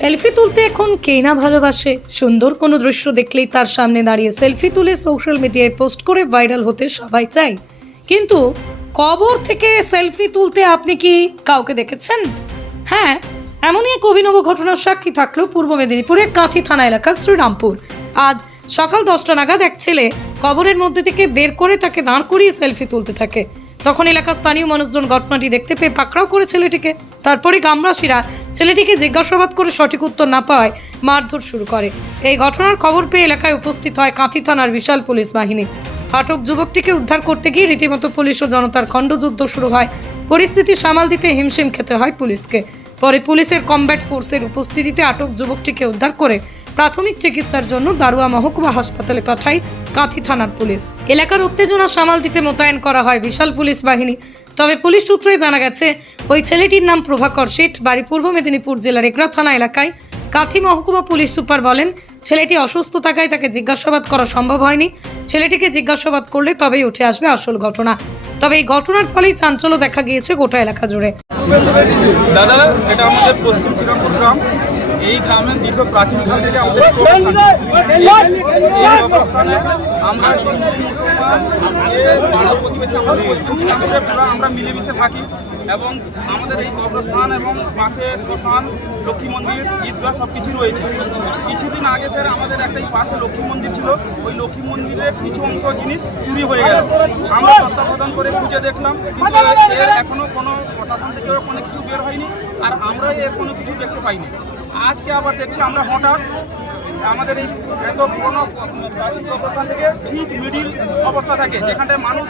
Selfie তুলতে এখন কে না ভালোবাসে? সুন্দর কোনো দৃশ্য দেখলেই তার সামনে দাঁড়িয়ে সেলফি তুলে সোশ্যাল মিডিয়ায় পোস্ট করে ভাইরাল হতে সবাই চায়। কিন্তু কবর থেকে সেলফি তুলতে আপনি কি কাউকে দেখেছেন? হ্যাঁ এমনই এক অভিনব ঘটনার সাক্ষী থাকল পূর্ব মেদিনীপুরের কাঁথি থানা এলাকা শ্রীরামপুর। আজ সকাল দশটা নাগাদ এক ছেলে কবরের মধ্যে থেকে বের করে তাকে দাঁড় করিয়ে সেলফি তুলতে থাকে। তখন এলাকার স্থানীয় মানুষজন ঘটনাটি দেখতে পেয়ে পাকড়াও করে ছেলেটিকে। তারপরে গ্রামবাসীরা ছেলেটিকে জিজ্ঞাসাবাদ করে সঠিক উত্তর না পাওয়ায় মারধর শুরু করে। এই ঘটনার খবর পেয়ে এলাকায় উপস্থিত হয় কাঁথি থানার বিশাল পুলিশ বাহিনী। আটক যুবকটিকে উদ্ধার করতে গিয়ে রীতিমতো পুলিশ ও জনতার খণ্ডযুদ্ধ শুরু হয়। পরিস্থিতি সামাল দিতে হিমশিম খেতে হয় পুলিশকে। পরে পুলিশের কমব্যাট ফোর্সের উপস্থিতিতে আটক যুবকটিকে উদ্ধার করে প্রাথমিক চিকিৎসার জন্য দারুয়া মহকুমা হাসপাতালে পাঠায় কাঁথি থানার পুলিশ। এলাকার উত্তেজনা সামাল দিতে মোতায়েন করা হয় বিশাল পুলিশ বাহিনী। তবে পুলিশ সূত্রে জানা গেছে, ওই ছেলেটির নাম প্রভাকর শেঠ, বাড়ি পূর্ব মেদিনীপুর জেলার একরা থানা এলাকায়। কাঁথি মহকুমা পুলিশ সুপার বলেন, ছেলেটি অসুস্থ থাকায় তাকে জিজ্ঞাসাবাদ করা সম্ভব হয়নি। ছেলেটিকে জিজ্ঞাসাবাদ করলে তবেই উঠে আসবে আসল ঘটনা। তবে এই ঘটনার ফলেই চাঞ্চল্য দেখা গিয়েছে গোটা এলাকা জুড়ে। দাদা এটা আমাদের পশ্চিম শ্রীরামপুর গ্রাম। এই গ্রামের দীর্ঘ প্রাচীন কাল থেকে আমাদের কবরস্থানে আমরা মুসলমান প্রতিবেশী পুরো আমরা মিলেমিশে থাকি এবং আমাদের এই কবরস্থান এবং পাশে শ্মশান, লক্ষ্মী মন্দির, ঈদগাহ সব কিছু রয়েছে। কিছুদিন আগে স্যার আমাদের একটা পাশে লক্ষ্মী মন্দির ছিল। ওই লক্ষ্মী মন্দিরের কিছু অংশ জিনিস চুরি হয়ে গেল। আমরা তত্ত্বাবধান করে খুঁজে দেখলাম, কিন্তু এর এখনও কোনো প্রশাসন থেকে কোনো কিছু বের হয়নি, আর আমরা এর কোনো কিছু দেখতে পাইনি। আজকে আবার দেখছি আমরা হঠাৎ আমাদের এই এত পুরোনো কবরস্থান থেকে ঠিক মিডিল অবস্থা থাকে, যেখানটায় মানুষ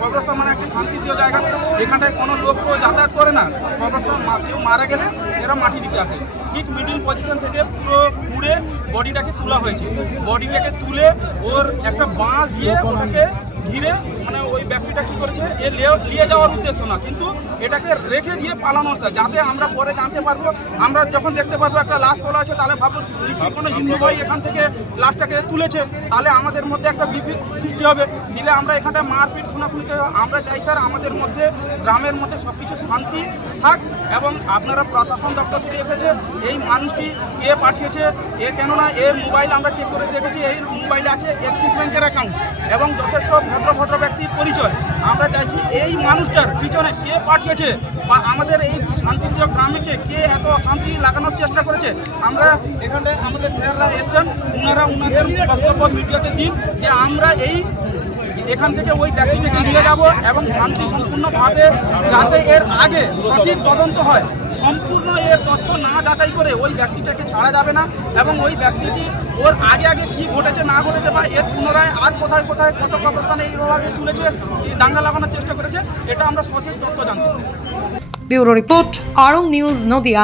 কবরস্থান মানে একটি শান্তিপ্রিয় জায়গা, যেখানটায় কোনো লোক যাতায়াত করে না, কবরস্থান কেউ মারা গেলে এরা মাটি দিতে আসে। ঠিক মিডিল পজিশন থেকে পুরো পুড়ে বডিটাকে তোলা হয়েছে। বডিটাকে তুলে ওর একটা বাঁশ দিয়ে ওটাকে ঘিরে মানে ব্যক্তিটা কি করেছে? এ নিয়ে যাওয়ার উদ্দেশ্য না, কিন্তু এটাকে রেখে দিয়ে পালানো যাতে আমরা পরে জানতে পারব, আমরা যখন দেখতে পারব একটা লাশ তোলা হয়েছে, তাহলে ভাববো নিশ্চয়ই কোনো হিন্দু ভাই এখান থেকে লাশটাকে তুলেছে, তাহলে আমাদের মধ্যে একটা বিপি সৃষ্টি হবে, দিলে আমরা এখানটা মারপিট খুনাখুনিতে আমরা চাই স্যার আমাদের মধ্যে, গ্রামের মধ্যে সব কিছু শান্তি থাক, এবং আপনারা প্রশাসন দপ্তর থেকে এসেছে, এই মানুষটি কে পাঠিয়েছে, এ কেননা এর মোবাইল আমরা চেক করে দেখেছি, এই মোবাইলে আছে অ্যাক্সিস ব্যাংকের অ্যাকাউন্ট এবং যথেষ্ট ভদ্র ভদ্র ব্যক্তির পরিচয় আমরা চাইছি এই মানুষটার পিছনে কে পাঠিয়েছে বা আমাদের এই শান্তিপ্রিয় গ্রামকে কে এত অশান্তি লাগানোর চেষ্টা করেছে, আমরা এখানে আমাদের স্যাররা এসছেন ওনারা ওনাদের বক্তব্য মিডিয়াতে দিন যে আমরা এই এখান থেকে ওই ব্যক্তিটাকে নিয়ে যাব এবং শান্তি সম্পূর্ণভাবে যাতে এর আগে সঠিক তদন্ত হয়, সম্পূর্ণ এর তথ্য না যাচাই করে ওই ব্যক্তিটাকে ছাড়া যাবে না এবং ওই ব্যক্তিটি ওর আগে আগে কি ঘটেছে, না ঘটেছে বা এর পুনরায় আর কোথায় কোথায় কত কবরস্থানে এইভাবে তুলেছে দাঙ্গা লাগানোর চেষ্টা করেছে, এটা আমরা সঠিক তথ্য জানতে। ব্যুরো রিপোর্ট আরং নিউজ নদিয়া